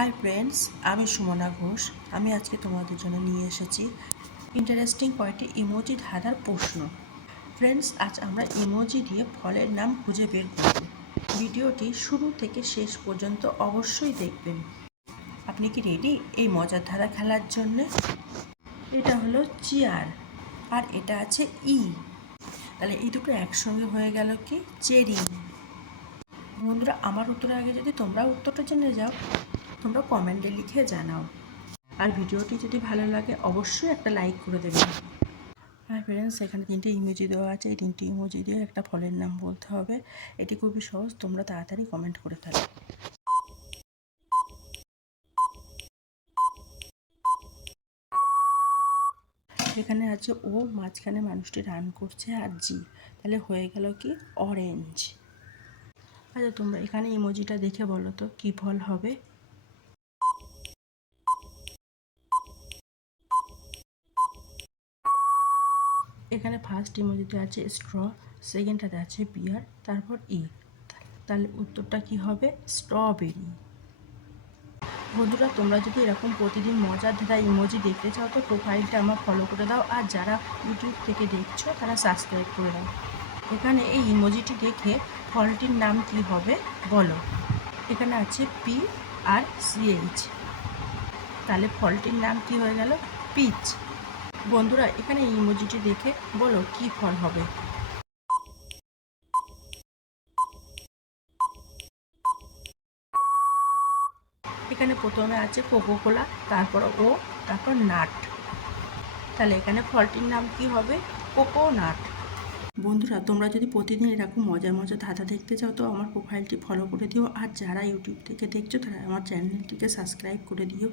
Hi friends, আমি সুমনা ঘোষ। আমি আজকে তোমাদের জন্য নিয়ে এসেছি ইন্টারেস্টিং কয়েকটি ইমোজি ধাঁধার প্রশ্ন। ফ্রেন্ডস, আজ আমরা ইমোজি দিয়ে ফলের নাম খুঁজে বের করব। ভিডিওটি শুরু থেকে শেষ পর্যন্ত অবশ্যই দেখবেন। আপনি কি রেডি এই মজার ধাঁধা খেলার জন্যে? এটা হলো চেয়ার আর এটা আছে ই, তাহলে এই দুটো একসঙ্গে হয়ে গেল কি চেরি। বন্ধুরা, আমার উত্তরের আগে যদি তোমরা উত্তরটা জেনে যাও, তোমরা কমেন্টে লিখে জানাও। আর ভিডিওটি যদি ভালো লাগে অবশ্যই একটা লাইক করে দেবেন। হ্যাঁ ফ্রেন্ডস, এখানে তিনটে ইমোজি দেওয়া আছে। এই তিনটে ইমোজি দিয়ে একটা ফলের নাম বলতে হবে। এটি খুবই সহজ, তোমরা তাড়াতাড়ি কমেন্ট করে ফেলো। এখানে আছে ও, মাঝখানে মানুষটি রান করছে, আর জি, তাহলে হয়ে গেল কি অরেঞ্জ। আচ্ছা, তোমরা এখানে ইমোজিটা দেখে বলো তো কী ফল হবে। এখানে ফার্স্ট ইমোজিতে আছে স্ট্র, সেকেন্ডটাতে আছে বিয়ার, তারপর ই, তাহলে উত্তরটা কি হবে? স্ট্রবেরি। বন্ধুরা, তোমরা যদি এরকম প্রতিদিন মজার ধাঁধা ইমোজি দেখতে চাও তো প্রোফাইলটা আমার ফলো করে দাও, আর যারা ইউটিউব থেকে দেখছো তারা সাবস্ক্রাইব করে দাও। এখানে এই ইমোজিটি দেখে ফলটির নাম কি হবে বলো। এখানে আছে পি আর সিএইচ, তাহলে ফলটির নাম কি হয়ে গেল? পিচ। বন্ধুরা, এখানে ইমোজিটি দেখে বলো কি ফল হবে। এখানে প্রথমে আছে কোকোকোলা, তারপর ও, তারপর নাট, তাহলে এখানে ফলটির নাম কি হবে? কোকোনাট। বন্ধুরা, তোমরা যদি প্রতিদিন এরকম মজার মজার ধাঁধা দেখতে চাও তো আমার প্রোফাইলটি ফলো করে দিও, আর যারা ইউটিউব থেকে দেখছো তারা আমার চ্যানেলটিকে সাবস্ক্রাইব করে দিও।